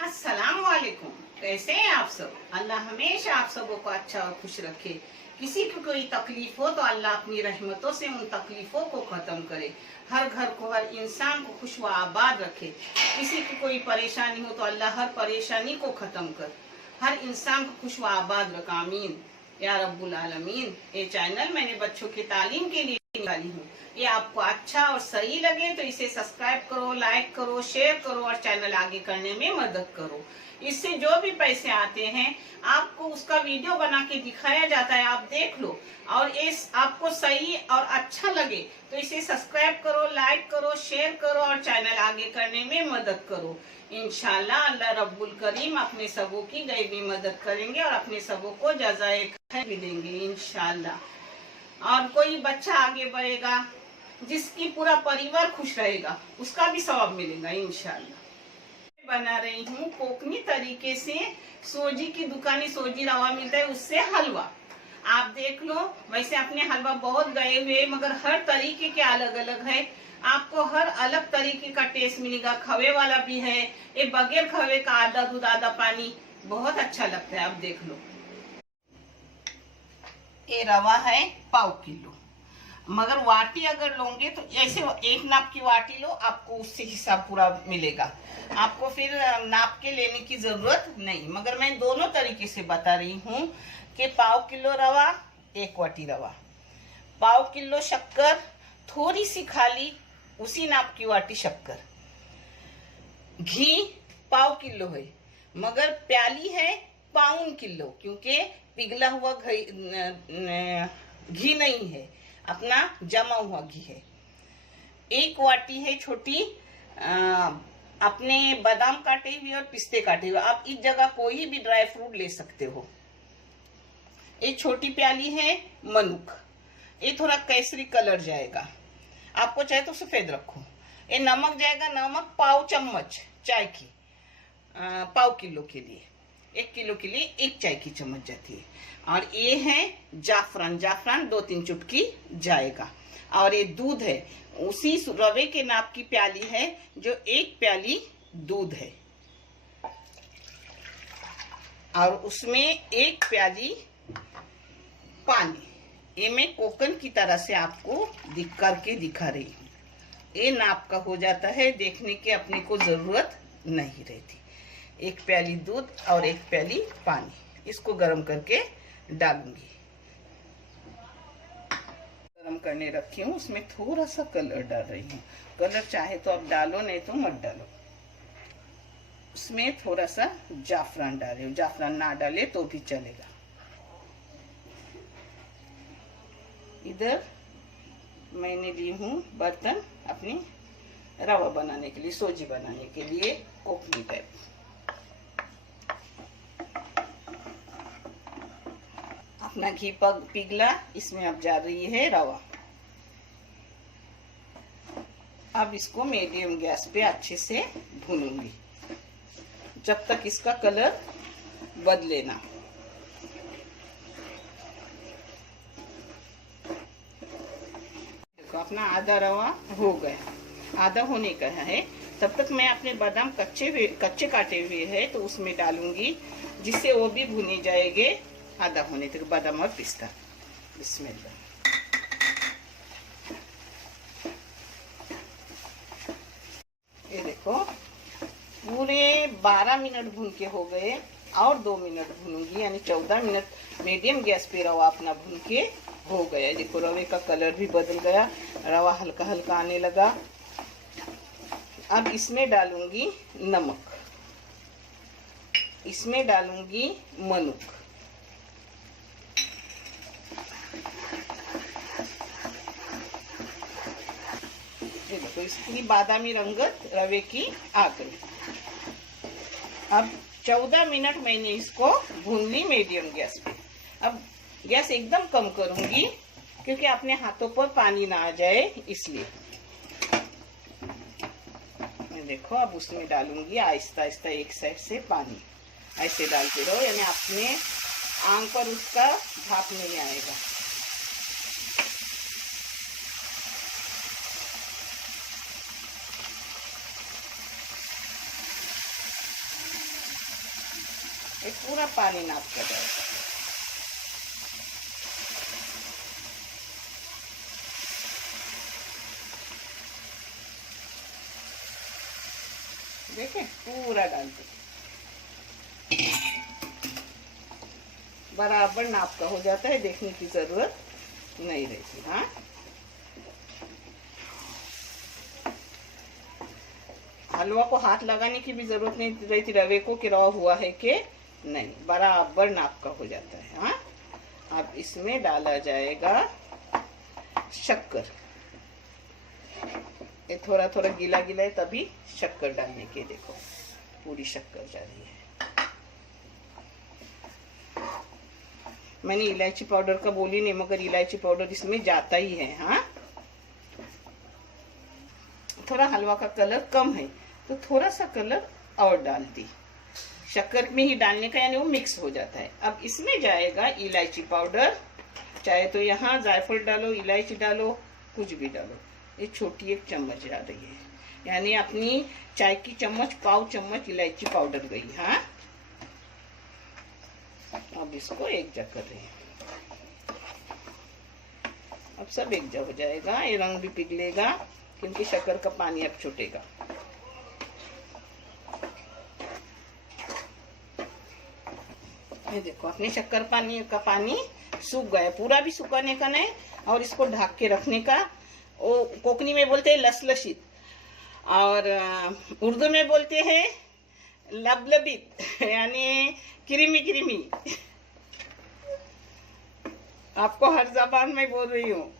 अस्सलाम वालेकुम। कैसे हैं आप सब? अल्लाह हमेशा आप सबों को अच्छा और खुश रखे। किसी को कोई तकलीफ हो तो अल्लाह अपनी रहमतों से उन तकलीफों को खत्म करे। हर घर को, हर इंसान को खुश व आबाद रखे। किसी की कोई परेशानी हो तो अल्लाह हर परेशानी को खत्म कर, हर इंसान को खुश व आबाद रख। आमीन या रब्बुल आलमीन। ये चैनल मैंने बच्चों की तालीम के लिए निकाली हूँ। ये आपको अच्छा और सही लगे तो इसे सब्सक्राइब करो, लाइक करो, शेयर करो और चैनल आगे करने में मदद करो। इससे जो भी पैसे आते हैं आपको उसका वीडियो बना के दिखाया जाता है, आप देख लो। और इस आपको सही और अच्छा लगे तो इसे सब्सक्राइब करो, लाइक करो, शेयर करो और चैनल आगे करने में मदद करो। इंशाल्लाह अल्लाह रब्बुल करीम अपने सबों की गैबी मदद करेंगे और अपने सबों को जज़ाए खैर भी देंगे इंशाल्लाह। और कोई बच्चा आगे बढ़ेगा जिसकी पूरा परिवार खुश रहेगा, उसका भी सवाब मिलेगा इंशाल्लाह। बना रही हूँ कोकनी तरीके से सोजी की दुकानी सोजी रवा मिलता है, उससे हलवा। आप देख लो, वैसे अपने हलवा बहुत गए हुए मगर हर तरीके के अलग अलग है। आपको हर अलग तरीके का टेस्ट मिलेगा। खवे वाला भी है, ये बगैर खवे का आधा दूध आधा पानी, बहुत अच्छा लगता है। आप देख लो, ये रवा है 1/4 किलो। मगर वाटी अगर लोगे तो ऐसे 1 नाप की वाटी लो, आपको उससे हिसाब पूरा मिलेगा। आपको फिर नाप के लेने की जरूरत नहीं। मगर मैं दोनों तरीके से बता रही हूँ कि 1/4 किलो रवा, 1 वाटी रवा, 1/4 किलो शक्कर, थोड़ी सी खाली उसी नाप की वाटी शक्कर, घी 1/4 किलो है मगर प्याली है 1/4 किलो, क्योंकि पिघला हुआ घी नहीं है, अपना जमा हुआ घी है। 1 वाटी है छोटी अपने बादाम काटे हुए और पिस्ते काटे हुए। आप इस जगह कोई भी ड्राई फ्रूट ले सकते हो। एक छोटी प्याली है मनुक, ये थोड़ा केसरी कलर जाएगा, आपको चाहे तो सफेद रखो। ये नमक जाएगा, नमक 1 चम्मच चाय की, 1/4 किलो के लिए। 1 किलो के लिए 1 चाय की चम्मच जाती है। और ये है जाफरान, जाफरान 2-3 चुटकी जाएगा। और ये दूध है, उसी रवे के नाप की प्याली है जो 1 प्याली दूध है, और उसमें 1 प्याली पानी। ये मैं कोकन की तरह से आपको करके दिखा रही हूँ। ये नाप का हो जाता है, देखने की अपने को जरूरत नहीं रहती। 1 प्याली दूध और 1 प्याली पानी, इसको गर्म करके डालूंगी। गर्म करने रखी हूँ, उसमें थोड़ा सा कलर डाल रही हूँ। कलर चाहे तो आप डालो, नहीं तो मत डालो। उसमें थोड़ा सा जाफरान डाल रही हूँ, जाफरान ना डाले तो भी चलेगा। इधर मैंने ली हूँ बर्तन अपनी रवा बनाने के लिए, सोजी बनाने के लिए, कोकनी टाइप। अपना घी पिघला, इसमें अब जा रही है रवा। अब इसको मीडियम गैस पे अच्छे से भूनूंगी जब तक इसका कलर बदले ना। देखो अपना आधा रवा हो गया, आधा होने का है। तब तक मैं अपने बादाम कच्चे काटे हुए हैं तो उसमें डालूंगी, जिससे वो भी भुने जाएंगे आधा होने तक, बादाम और पिस्ता। बिस्मिल्लाह। ये देखो पूरे 12 मिनट भून के हो गए, और 2 मिनट भूनूंगी, यानी 14 मिनट मीडियम गैस पे रवा अपना भून के हो गया। देखो रवे का कलर भी बदल गया, रवा हल्का हल्का आने लगा। अब इसमें डालूंगी नमक, इसमें डालूंगी मनुक, ये देखो इसकी बादामी रंगत रवे की आ गई। अब 14 मिनट मैंने इसको भून ली मीडियम गैस पे। अब गैस एकदम कम करूंगी क्योंकि अपने हाथों पर पानी ना आ जाए, इसलिए। देखो अब उसमें डालूंगी आहिस्ता आहिस्ता एक साइड से पानी, ऐसे डालते रहो, यानी अपने आंख पर उसका भाप नहीं आएगा। पूरा पानी नाप कर जाएगा। देखिए पूरा डाल दो, बराबर नाप का हो जाता है, देखने की जरूरत नहीं रहती। हाँ, हलवा को हाथ लगाने की भी जरूरत नहीं रहती रवे को कि रवा हुआ है कि नहीं, बराबर नाप का हो जाता है। हाँ, अब इसमें डाला जाएगा शक्कर। ये थोड़ा थोड़ा गीला गीला है, तभी शक्कर डालने के, देखो पूरी शक्कर जा रही है। मैंने इलायची पाउडर का बोली नहीं, मगर इलायची पाउडर इसमें जाता ही है। हाँ, थोड़ा हलवा का कलर कम है तो थोड़ा सा कलर और डाल दी, शक्कर में ही डालने का, यानी वो मिक्स हो जाता है। अब इसमें जाएगा इलायची पाउडर, चाहे तो यहाँ जायफल डालो, इलायची डालो, कुछ भी डालो। ये छोटी एक चम्मच आ रही है, यानी अपनी चाय की चम्मच, पाव चम्मच इलायची पाउडर गई। हाँ, अब इसको एक जगह कर रही है। अब सब एक जगह हो जाएगा, ये रंग भी पिघलेगा क्योंकि शक्कर का पानी अब छूटेगा। ये देखो अपने शक्कर पानी का पानी सूख गया, पूरा भी सुखाने का नहीं, और इसको ढक के रखने का। वो कोकनी में बोलते हैं लसलसित, और उर्दू में बोलते हैं लबलबित, यानी क्रीमी क्रीमी। आपको हर जबान में बोल रही हूँ।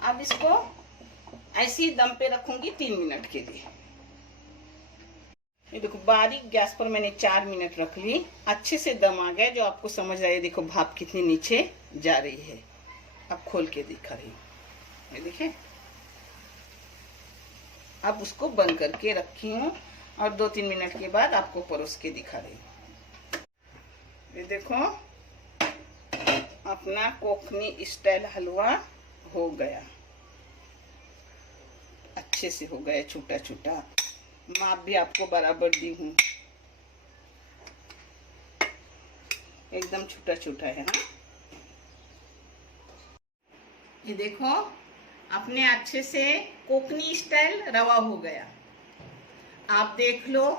अब इसको ऐसी दम पे रखूंगी 3 मिनट के लिए। ये देखो बारीक गैस पर मैंने 4 मिनट रख ली, अच्छे से दम आ गया, जो आपको समझ आए। देखो भाप कितनी नीचे जा रही है। अब खोल के दिखा रही हूँ, ये देखिए। अब उसको बंद करके रखी हूँ और 2-3 मिनट के बाद आपको परोस के दिखा रही हूँ। ये देखो अपना कोकनी स्टाइल हलवा हो गया, अच्छे से हो गया, छोटा छोटा। माप भी आपको बराबर दी हूँ, एकदम छोटा छोटा है। हाँ, ये देखो अपने अच्छे से कोकनी स्टाइल रवा हो गया। आप देख लो,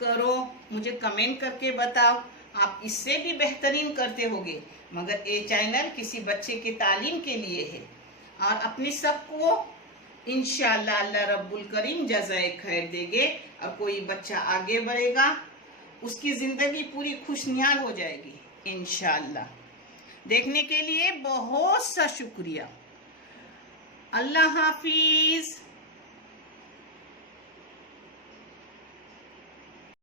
करो, मुझे कमेंट करके बताओ। आप इससे भी बेहतरीन करते होगे, मगर ये चैनल किसी बच्चे के तालीम के लिए है, और अपने सबको इंशाअल्लाह अल्लाह रब्बुल करीम जज़ाए खैर देंगे, और कोई बच्चा आगे बढ़ेगा, उसकी जिंदगी पूरी खुशनिहाल हो जाएगी इंशाअल्लाह। देखने के लिए बहुत सा शुक्रिया। अल्लाह हाफिज।